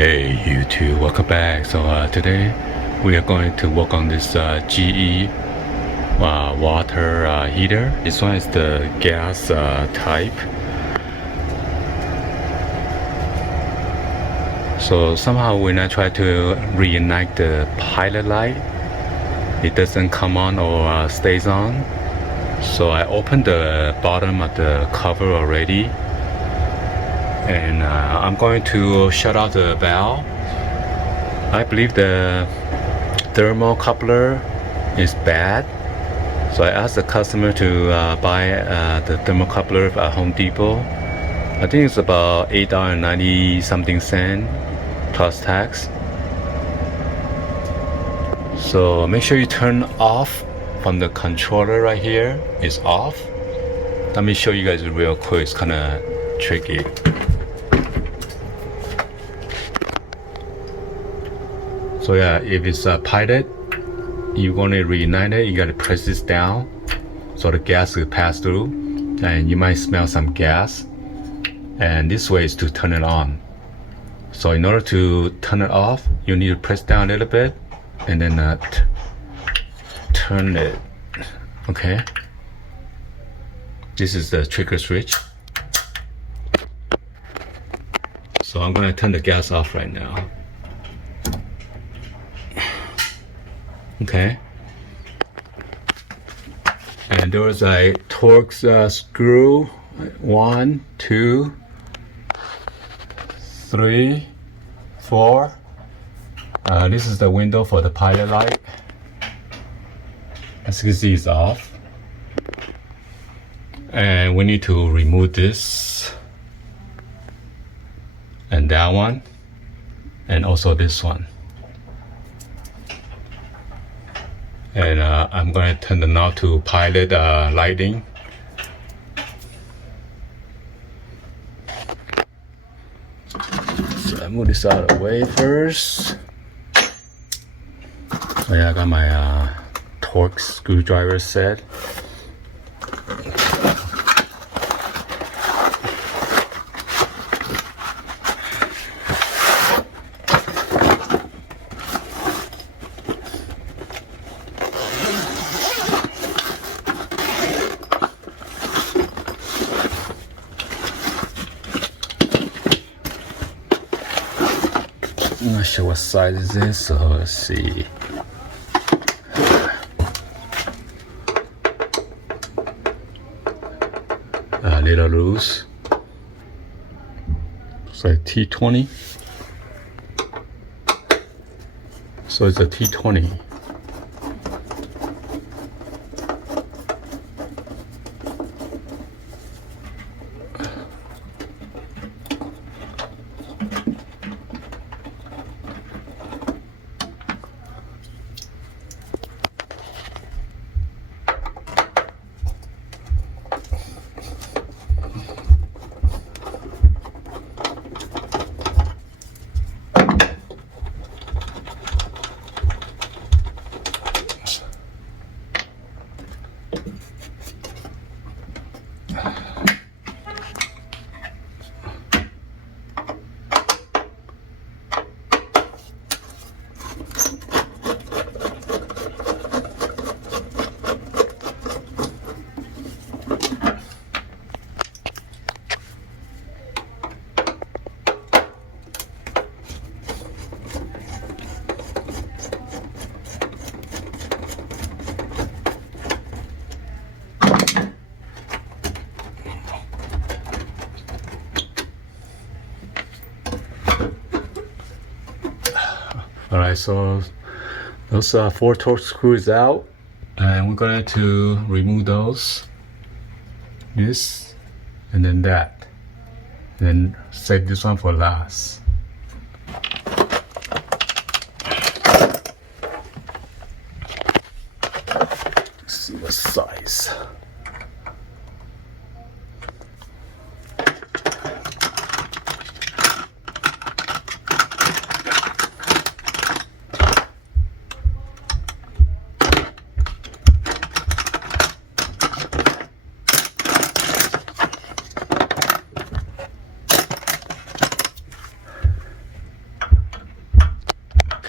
Hey YouTube, welcome back. So today we are going to work on this GE water heater. This one is the gas type. So somehow when I try to reignite the pilot light, it doesn't come on or stays on. So I opened the bottom of the cover already, and I'm going to shut off the valve. I believe the thermocoupler is bad, so I asked the customer to buy the thermocoupler at Home Depot. I think it's about $8.90 something plus tax. So make sure you turn off from the controller right here. It's off. Let me show you guys real quick. It's kind of tricky. So yeah, if it's pilot, you want to reignite it, you got to press this down so the gas will pass through, and you might smell some gas. And this way is to turn it on. So in order to turn it off, you need to press down a little bit and then turn it. Okay. This is the trigger switch. So I'm gonna turn the gas off right now. Okay. And there was a Torx screw. 1, 2, 3, 4. This is the window for the pilot light. As you can see, it's off. And we need to remove this and that one, and also this one. And I'm going to turn the knob to pilot lighting. So I move this out of the way first. So yeah, I got my Torx screwdriver set. I'm not sure what size is this, so let's see. A little loose. It's like T20. So it's a T20. Alright, so those 4 Torx screws out, and we're going to remove those, this, and then that, and then save this one for last. Let's see what size.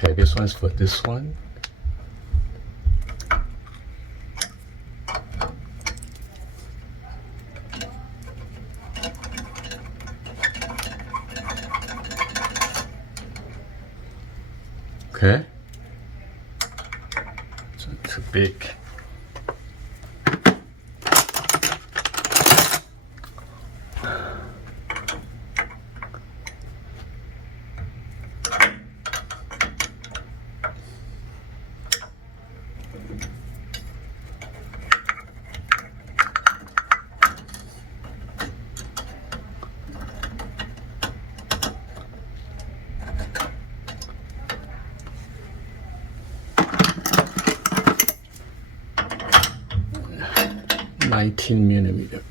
Okay, this one's for this one. Okay. So too big. $19mm.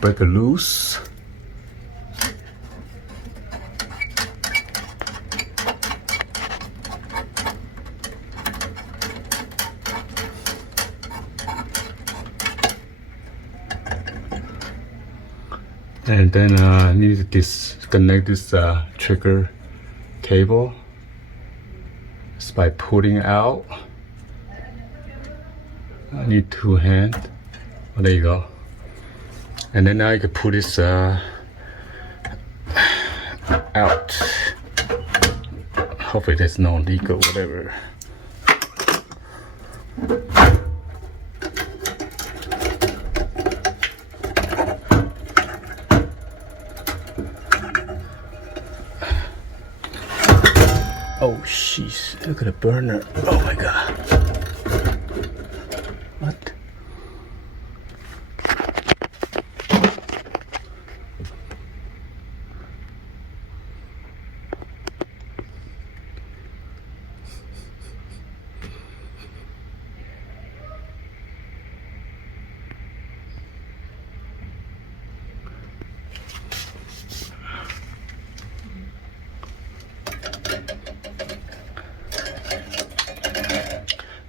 Break it loose. And then I need to disconnect this trigger cable just by pulling out. I need two hands. Oh, there you go. And then now you can pull this out. Hopefully there's no leak or whatever. Oh jeez, look at the burner. Oh my god. What?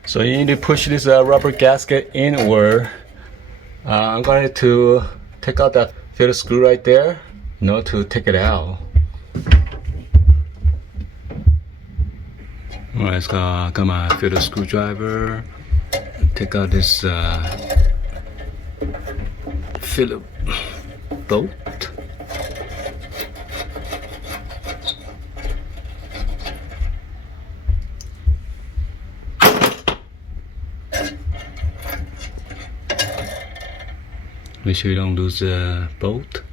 So you need to push this rubber gasket inward. I'm going to take out that fiddle screw right there, to take it out. Alright, so I got my fiddle screwdriver. Take out this Philip bolt. Make sure you don't lose the bolt.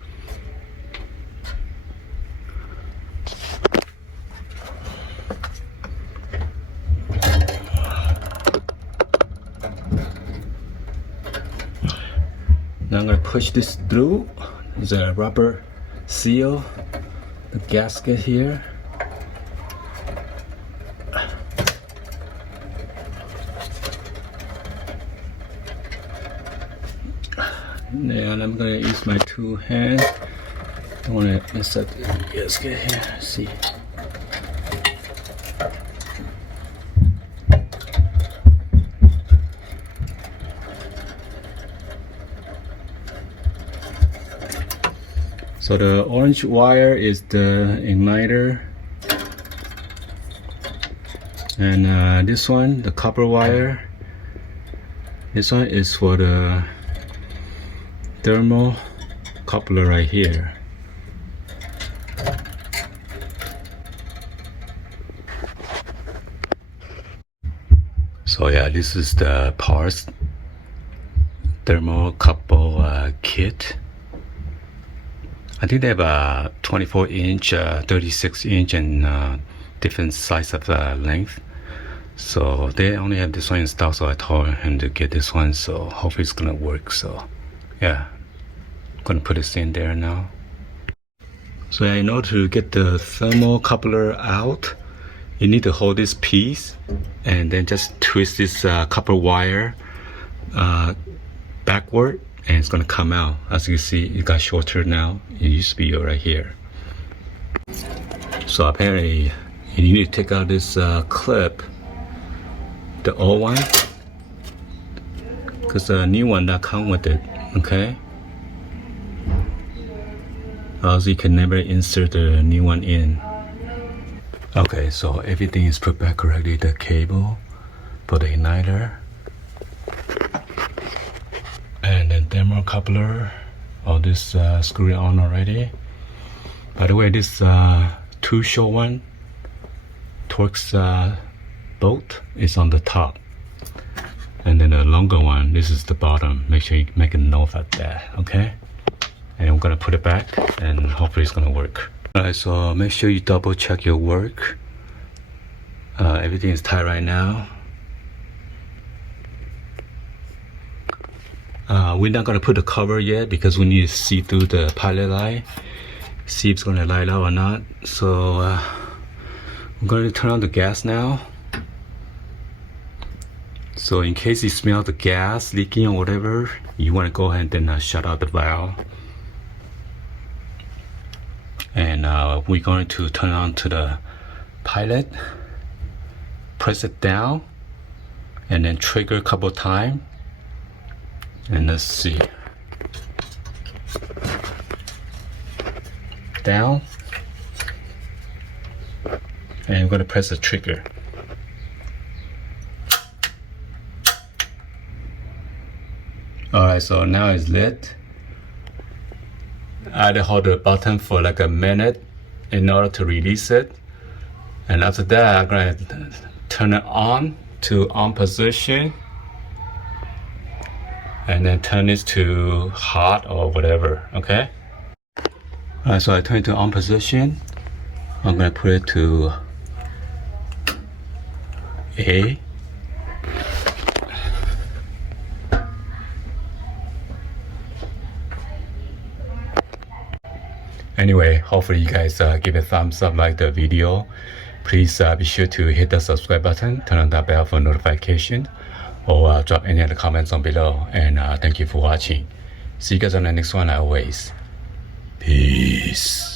Now I'm going to push this through. There's a rubber seal, the gasket here. And I'm going to use my two hands. Don't want to mess up the gasket here. Let's see. So the orange wire is the igniter, and this one, the copper wire, this one is for the thermal coupler right here. So yeah, this is the parts thermocouple kit. I think they have a 24-inch, 36-inch, and different size of length. So they only have this one in stock, so I told him to get this one. So hopefully it's gonna work. So yeah, I'm gonna put this in there now. So yeah, in order to get the thermocoupler out, you need to hold this piece and then just twist this copper wire backward, and it's gonna come out. As you can see, it got shorter now. It used to be right here. So apparently you need to take out this clip, the old one, because the new one that come with it, okay? Else you can never insert the new one in. Okay, so everything is put back correctly. The cable for the igniter, and then thermocoupler. All this screw on already. By the way, this two short one Torx bolt is on the top, and then the longer one, this is the bottom. Make sure you make a note of that, okay? And I'm gonna put it back, and hopefully it's gonna work. Alright, so make sure you double check your work. Everything is tight right now. We're not gonna put the cover yet because we need to see through the pilot light, see if it's gonna light up or not. So I'm gonna turn on the gas now. So in case you smell the gas leaking or whatever, you wanna go ahead and then shut out the valve. And we're going to turn on to the pilot, press it down, and then trigger a couple times. And let's see. Down. And we're going to press the trigger. Alright, so now it's lit. I had to hold the button for like a minute in order to release it. And after that, I'm going to turn it on to on position. And then turn this to hot or whatever, okay? Alright, so I turn it to on position. I'm gonna put it to A. Anyway, hopefully you guys give a thumbs up, like the video. Please be sure to hit the subscribe button, turn on that bell for notification, or drop any other comments on below. And thank you for watching. See you guys on the next one always. Peace.